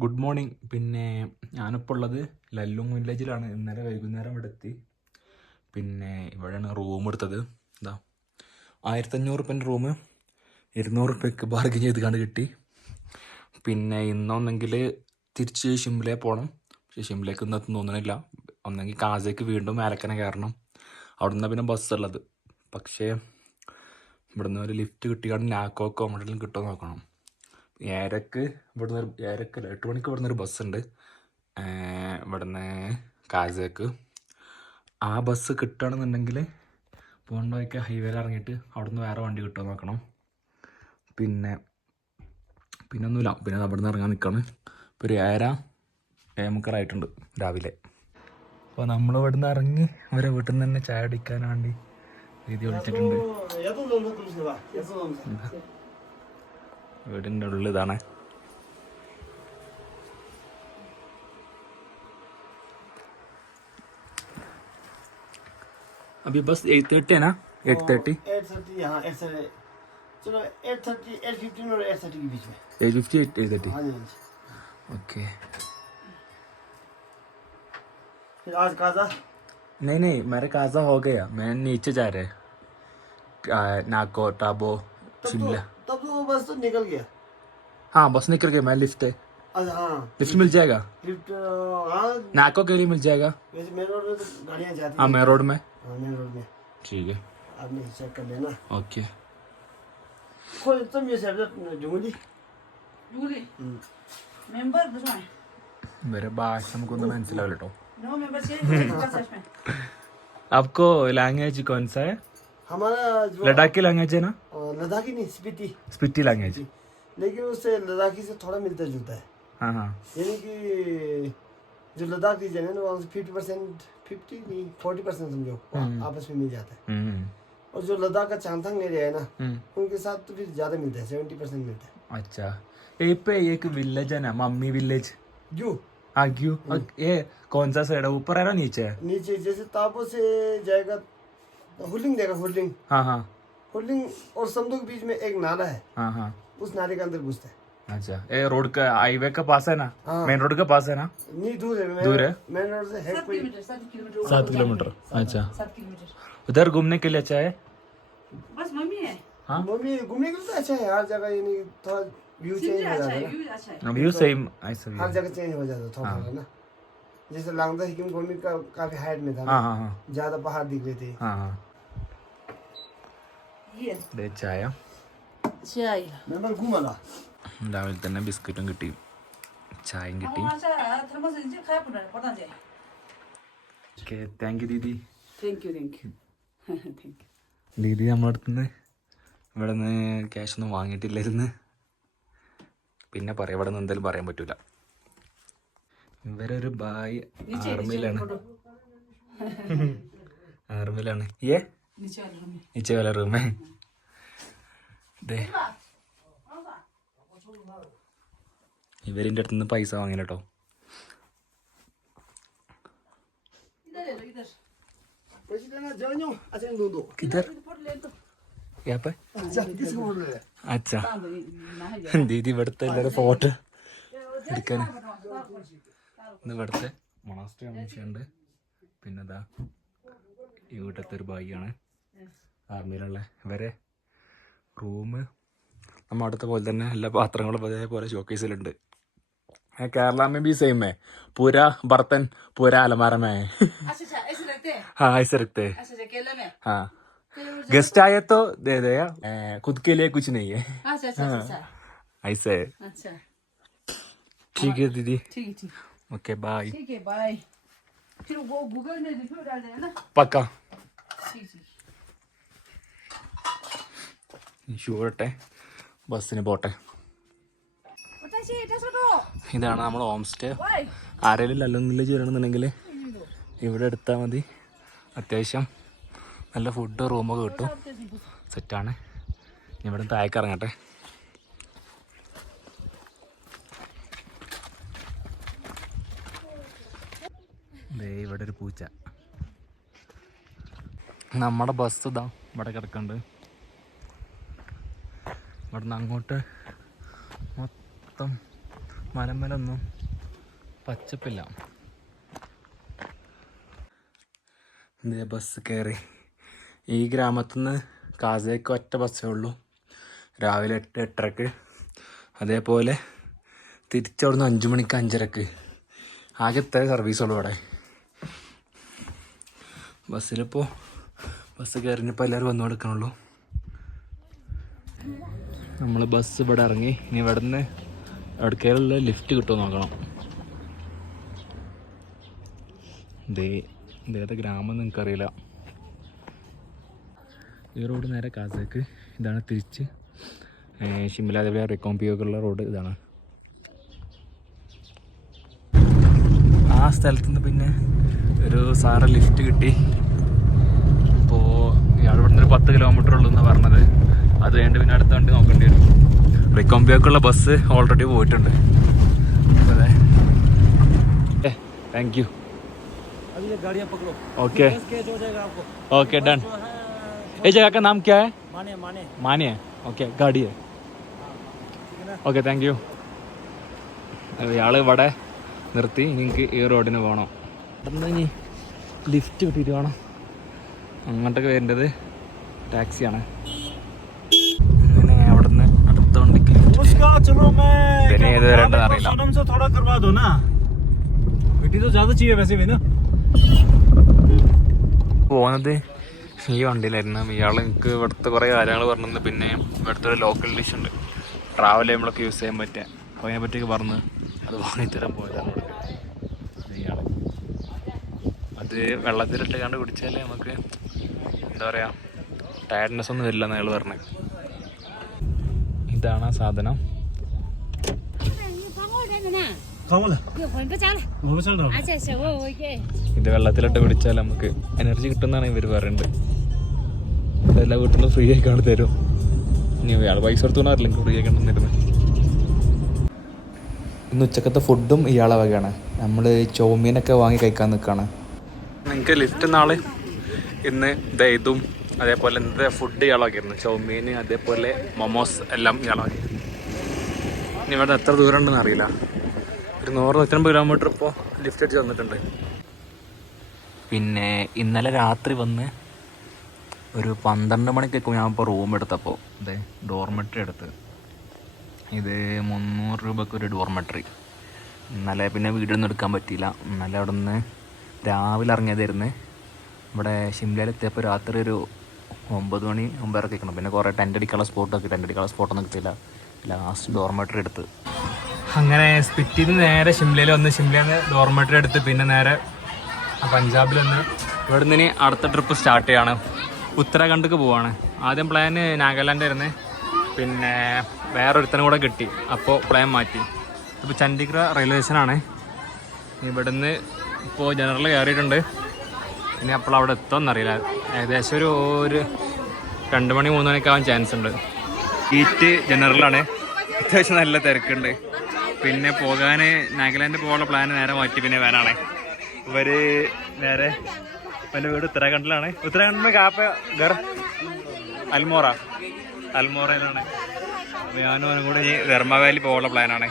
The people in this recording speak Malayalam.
Good morning. പിന്നെ ഞാനിപ്പോൾ ഉള്ളത് ലല്ലുങ് വില്ലേജിലാണ്. ഇന്നലെ വൈകുന്നേരം ഇവിടെ എത്തി. പിന്നെ ഇവിടെയാണ് റൂം എടുത്തത്. എന്താ 1500 റൂം 200 ബാർഗിൻ ചെയ്ത് കണ്ട് കിട്ടി. പിന്നെ ഇന്നൊന്നെങ്കിൽ തിരിച്ച് ഷിംലയിൽ പോകണം. പക്ഷേ ഷിംലയ്ക്ക് ഇന്നത്തും തോന്നണില്ല. ഒന്നെങ്കിൽ കാസയ്ക്ക് വീണ്ടും മേലക്കനെ കയറണം. അവിടെ നിന്നാണ് പിന്നെ ബസ്സുള്ളത്. പക്ഷേ ഇവിടുന്ന് ഒരു ലിഫ്റ്റ് കിട്ടിയാണ്ട് നാക്കോക്കോ അങ്ങോട്ടെങ്കിലും കിട്ടുമോ നോക്കണം. 7:00 ഇവിടുന്ന് 8 മണിക്ക് ഇവിടുന്ന് ഒരു ബസ്സുണ്ട് ഇവിടുന്ന് കാസയ്ക്ക്. ആ ബസ് കിട്ടുകയാണെന്നുണ്ടെങ്കിൽ പോകേണ്ട വഴിക്ക് ഹൈവേയിൽ ഇറങ്ങിയിട്ട് അവിടുന്ന് വേറെ വണ്ടി കിട്ടുമോ നോക്കണം. പിന്നെ ഒന്നുമില്ല. പിന്നെ അവിടുന്ന് ഇറങ്ങാൻ നിൽക്കുകയാണ്. ഇപ്പോൾ ഒരു 7:30 രാവിലെ. അപ്പോൾ നമ്മൾ ഇവിടുന്ന് ഇറങ്ങി അവരെ വീട്ടിൽ നിന്ന് തന്നെ ചായ അടിക്കാൻ വേണ്ടി രീതി വിളിച്ചിട്ടുണ്ട്. വീടിൻ്റെ ഉള്ളിൽ ഇതാണ്. अभी बस 8:30 है ना? 8:30 हाँ 8:30 चलो 8:30 8:15 और 8:30 के बीच में 8:50 8:30 हाँ जी ओके. फिर आज काजा नहीं मेरा काजा हो गया. मैं नीचे जा रहे नाको टाबो शिमला. तब तो वो बस तो निकल गया. हाँ बस निकल गया. मैं लिफ्ट है. अच्छा हाँ लिफ्ट मिल जाएगा. लिफ्ट हाँ नाको के लिए मिल जाएगा. वैसे मेन रोड में तो गाड़ियाँ जाती हाँ मेन रोड में. हाँ मेन रोड में ठीक है आपने चेक कर लेना. ओके. खोल तुम ये सब ढूंढी मेंबर दूसरा है मेरे भाषा നമുക്കൊന്നും മനസ്സിലാവില്ല കേട്ടോ. नो मेंबर चाहिए सच में आपको लैंग्वेज कौन सा है? हमारा जो लद्दाखी लैंग्वेज है ना? लद्दाखी नहीं स्पीति स्पीति लैंग्वेज. लेकिन उससे लद्दाखी से थोड़ा मिलता जुलता है. हाँ हाँ यानी कि जो लद्दाख रीजन है ना वहाँ से 50% 50 नहीं 40% समझो आपस में मिल जाता है. और जो लद्दाख का चांगथंग एरिया है ना उनके साथ तो फिर ज्यादा मिलता है 70% मिलता है. अच्छा. यहीं पे एक विलेज है ना मम्मी विलेज. जो हाँ क्यों? ये कौन सा साइड है? ऊपर है ना नीचे है? नीचे जैसे ताबो से जाएगा हुलिंग देगा हुलिंग हाँ हाँ और समदो के बीच में एक नाला है. हाँ हाँ उस नाले के अंदर घुसता है. अच्छा. ये रोड का हाईवे का पास है ना? हाँ. मेन रोड के पास है ना? नहीं दूर है. दूर है? मेन रोड से है 7 कोई किलोमीटर 7 किलोमीटर. अच्छा. 7 किलोमीटर उधर घूमने के लिए अच्छा है? बस मम्मी है हाँ मम्मी घूमने के लिए तो अच्छा है. हर जगह यानी थोड़ा व्यू चेंज सिमला हो अच्छा जाता है है ना. व्यू अच्छा है व्यू सेम ऐसा हर भी. जगह चेंज हो जाता है थोड़ा हाँ. थोड़ा ना. जैसे लांगदा हिकिम गोमी का काफी हाइट में था हाँ ना. हाँ हाँ ज्यादा पहाड़ दिख रहे थे. हाँ हाँ. ये ദേ ചായ. चाय मैं घूमा രാവിലെ തന്നെ ബിസ്ക്കറ്റും കിട്ടി ചായയും अब കിട്ടി. वहाँ से थर्मस से खाया पता जाए. Okay thank you Didi. Thank you thank you Didi നമ്മുടെ അടുത്തുനിന്ന് ഇവിടെ നിന്ന് ക്യാഷ് ഒന്നും വാങ്ങിയിട്ടില്ലായിരുന്നു. പിന്നെ പറയാം ഇവിടെ നിന്ന് എന്തായാലും പറയാൻ പറ്റൂല. ഇവരൊരു ബായ് ആർമിയിലാണ്. ആർമിയിലാണ്. ഏ नीचे वाले रूम में नीचे वाला रूम है. ദേ ഇവരിൻ്റെ അടുത്ത് നിന്ന് പൈസ വാങ്ങില്ല കേട്ടോ. इधर ले लो इधर पैसे देना जाओ अच्छा दो दो किधर? फोटो ले तो यहाँ पे? अच्छा किसको बोल रहे हैं. अच्छा. ना है ദീദി ഇവിടുത്തെ എല്ലാവരും ഫോട്ടോ എടുക്കാൻ. ഇന്ന് ഇവിടുത്തെ മൊണാസ്ട്രി അമ്മച്ചുണ്ട്. പിന്നെ ഇതാ ഈ വീട്ടിലത്തെ ഒരു ഭായിയാണ് ആർമിയിലുള്ള. ഇവരെ റൂം നമ്മൾ അടുത്ത പോലെ തന്നെ എല്ലാ പാത്രങ്ങളും അതേപോലെ ഷോക്കേസിലുണ്ട്. केरला में भी सेम है. पूरा बर्तन पूरा अलमारा में है. अच्छा ऐसे रखते हैं. हाँ ऐसे रखते हैं. अच्छा केला में हाँ गेस्ट आए तो दे दे. खुद के लिए कुछ नहीं है. अच्छा अच्छा अच्छा ऐसे है. अच्छा ठीक है दीदी. ठीक है ठीक ओके बाय. ठीक है बाय. फिर वो गूगल में रिव्यू डाल देना ना. पक्का. ठीक ठीक ഷൂട്ടെ ബസ്സിന് പോട്ടെ. ഇതാണ് നമ്മുടെ ഹോം സ്റ്റേ. ആരെങ്കിലും ലല്ലുങ് ചെയ്യണമെന്നുണ്ടെങ്കിൽ ഇവിടെ എടുത്താൽ മതി. അത്യാവശ്യം നല്ല ഫുഡ് റൂമൊക്കെ കിട്ടും. സെറ്റാണ്. ഇവിടെ താഴേക്ക് ഇറങ്ങട്ടെ. ഇവിടെ ഒരു പൂച്ച. നമ്മുടെ ബസ് ഇതാ ഇവിടെ കിടക്കുന്നുണ്ട്. ഇവിടെ നിന്ന് അങ്ങോട്ട് മൊത്തം മലമ്മലൊന്നും പച്ചപ്പില്ല. ബസ് കയറി. ഈ ഗ്രാമത്തിൽ നിന്ന് കാസയ്ക്ക് ഒറ്റ ബസ്സേ ഉള്ളൂ, രാവിലെ 8-8:30. അതേപോലെ തിരിച്ചവിടുന്ന് 5 മണിക്ക് 5:30. ആകെ ഇത്ര സർവീസുള്ളൂ ഇവിടെ. ബസ്സിലിപ്പോൾ ബസ് കയറിഞ്ഞപ്പോൾ എല്ലാവരും വന്നു കൊടുക്കണുള്ളൂ. നമ്മൾ ബസ് ഇവിടെ ഇറങ്ങി. ഇനി ഇവിടെ നിന്ന് എവിടേക്കുള്ള ലിഫ്റ്റ് കിട്ടുമോ നോക്കണം. ഇതേത്തെ ഗ്രാമം നിങ്ങൾക്കറിയില്ല. ഈ റോഡ് നേരെ കാസയ്ക്ക്, ഇതാണ് തിരിച്ച് ഷിംല അതേപോലെ റിക്കോംപിയൊക്കെയുള്ള റോഡ് ഇതാണ്. ആ സ്ഥലത്ത് നിന്ന് പിന്നെ ഒരു സാറ് ലിഫ്റ്റ് കിട്ടി. അപ്പോൾ ഇയാൾ ഇവിടെ നിന്ന് 10 കിലോമീറ്റർ ഉള്ളൂ എന്നാണ് പറഞ്ഞത്. അത് കഴിഞ്ഞിട്ട് പിന്നെ അടുത്ത വണ്ടി നോക്കേണ്ടി വരും. റിക്കോംപിയൊക്കെയുള്ള ബസ് ഓൾറെഡി പോയിട്ടുണ്ട്. അതെ, thank you. Okay okay done. ये जगह का नाम क्या है? माने है. ओके गाड़ी है. Okay thank you. ഇയാൾ ഇവിടെ നിർത്തി. എനിക്ക് ഈ റോഡിന് പോകണം. അവിടെ ഇനി ലിഫ്റ്റ് കിട്ടിയിട്ട് വേണം അങ്ങോട്ടൊക്കെ വരേണ്ടത്. ടാക്സിയാണ്. അങ്ങനെ അവിടെ നിന്ന് അടുത്ത വണ്ടിക്ക് പിന്നെ ഏത് വരേണ്ടത് അറിയില്ല. പോകുന്നത് ഈ വണ്ടിയിലായിരുന്നു. ഇയാൾ എനിക്ക് ഇവിടുത്തെ കുറേ കാര്യങ്ങൾ പറഞ്ഞു. പിന്നെ ഇവിടുത്തെ ഒരു ലോക്കൽ ഡിഷ് ഉണ്ട്, ട്രാവൽ ചെയ്യുമ്പോഴൊക്കെ യൂസ് ചെയ്യാൻ പറ്റുക. അപ്പോൾ അതിനെ പറ്റിയൊക്കെ പറഞ്ഞ് അത് വാങ്ങിത്തരാൻ പോയതാണ് ഇയാൾ. അത് വെള്ളത്തിലിട്ട് കണ്ട് കുടിച്ചാൽ നമുക്ക് എന്താ പറയുക, ടയർഡ്നെസ് ഒന്നും വരില്ല എന്ന് അയാൾ പറഞ്ഞു. ഇതാണ് ആ സാധനം. ഇത് വെള്ളത്തിലിട്ട് കുടിച്ചാൽ നമുക്ക് എനർജി കിട്ടുന്നതാണ് ഇവർ പറയുന്നത്. എല്ലാ വീട്ടിലും ഫ്രീ ആയിക്കാണ്ട് തരും. ഇനി ഇയാൾ പൈസ കൊടുത്തോണ്ടറിയില്ല, എനിക്ക് ഫ്രീ ആയിക്കാണ്ട് തരുന്നത്. ഇന്ന് ഉച്ചക്കത്തെ ഫുഡും ഇയാളെ വകയാണ്. നമ്മൾ ചോമീനൊക്കെ വാങ്ങി കഴിക്കാൻ നിൽക്കുകയാണ്. നിങ്ങൾക്ക് ലിഫ്റ്റ് നാളെ ഇന്ന് ഇതും അതേപോലെ ഇന്നത്തെ ഫുഡ് ഇയാളാക്കിയിരുന്നു. ചോമീൻ അതേപോലെ മൊമോസ് എല്ലാം ഇയാളാക്കി. ഇനി ഇവിടെ എത്ര ദൂരം ഉണ്ടെന്ന് അറിയില്ല. ഒരു 100-150 കിലോമീറ്റർ ഇപ്പോൾ ലിഫ്റ്റ് അടിച്ച് വന്നിട്ടുണ്ട്. പിന്നെ ഇന്നലെ രാത്രി വന്ന് ഒരു 12 മണിക്കൊക്കെ ഞാൻ ഇപ്പോൾ റൂം എടുത്തപ്പോൾ അതെ ഡോർമെട്രി എടുത്ത്. ഇത് 300 രൂപയ്ക്ക് ഒരു ഡോർമെട്രി. ഇന്നലെ പിന്നെ വീടൊന്നും എടുക്കാൻ പറ്റിയില്ല. ഇന്നലെ അവിടെ നിന്ന് രാവിലെ ഇറങ്ങിയതായിരുന്നു. ഇവിടെ ഷിംലയിലെത്തിയപ്പോൾ രാത്രി ഒരു 9 മണി 9:30 കേൾക്കണം. പിന്നെ കുറേ ടെൻ്റ് അടിക്കാനുള്ള സ്പോട്ടൊന്നും കിട്ടിയില്ല. ലാസ്റ്റ് ഡോർമെട്രി എടുത്ത് അങ്ങനെ സ്പിറ്റിൽ നിന്ന് നേരെ ഷിംലയിൽ വന്ന് ഷിംലയിൽ നിന്ന് ഡോർമെട്രി എടുത്ത് പിന്നെ നേരെ പഞ്ചാബിൽ വന്ന് ഇവിടെ നിന്ന് ഇനി അടുത്ത ട്രിപ്പ് സ്റ്റാർട്ട് ചെയ്യാണ്. ഉത്തരാഖണ്ഡിക്ക് പോവാണ്. ആദ്യം പ്ലാന് നാഗാലാൻഡ് ആയിരുന്നു. പിന്നെ വേറൊരുത്തനും കൂടെ കിട്ടി, അപ്പോൾ പ്ലാൻ മാറ്റി. ഇപ്പോൾ ചണ്ഡീഗഡ് റെയിൽവേ സ്റ്റേഷനാണ്. ഇവിടുന്ന് ഇപ്പോൾ ജനറൽ കയറിയിട്ടുണ്ട്. ഇനി അപ്പോൾ അവിടെ എത്തുമെന്നറിയില്ല. ഏകദേശം ഒരു 2 മണി 3 മണിയൊക്കെ ആവാൻ ചാൻസ് ഉണ്ട്. സീറ്റ് ജനറലാണ്. അത്യാവശ്യം നല്ല തിരക്കുണ്ട്. പിന്നെ പോകാൻ നാഗാലാൻഡ് പോകാനുള്ള പ്ലാൻ നേരെ മാറ്റി പിന്നെ വേനാണ്. ഇവർ നേരെ എൻ്റെ വീട് ഉത്തരാഖണ്ഡിലാണ്. ഉത്തരാഖണ്ഡിൽ കാപ്പ ഗർ അൽമോറയിലാണ്. ഞാനും അവനും കൂടെ ഈ ധർമ്മ വാലി പോകാനുള്ള പ്ലാനാണ്.